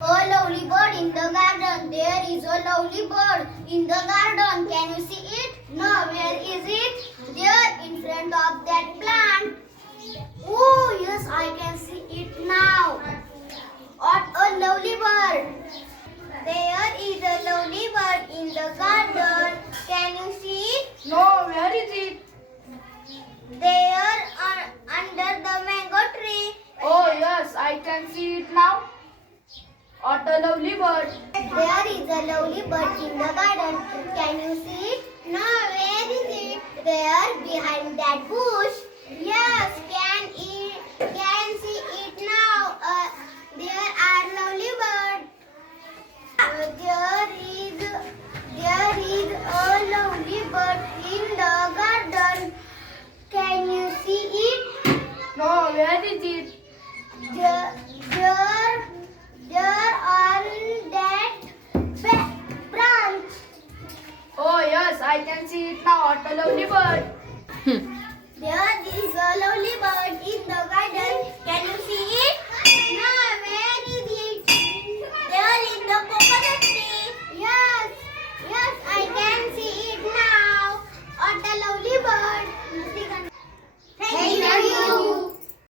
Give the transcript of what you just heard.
A lovely bird in the garden. There is a lovely bird in the garden. Can you see it? No, where is it? There in front of that plant. Oh, yes, I can see it now. What a lovely bird. There is a lovely bird in the garden. Can you see it? No, where is it? There under the mango tree. Oh, yes, I can see it now. What a lovely bird. There is a lovely bird in the garden. Can you see it? No, where is it? There behind that bush. Yes, can see it now. There are lovely bird. There is a lovely bird in the garden. Can you see it? No, where is it? There on that branch. Oh, yes, I can see it now. What a lovely bird. There is a lovely bird in the garden.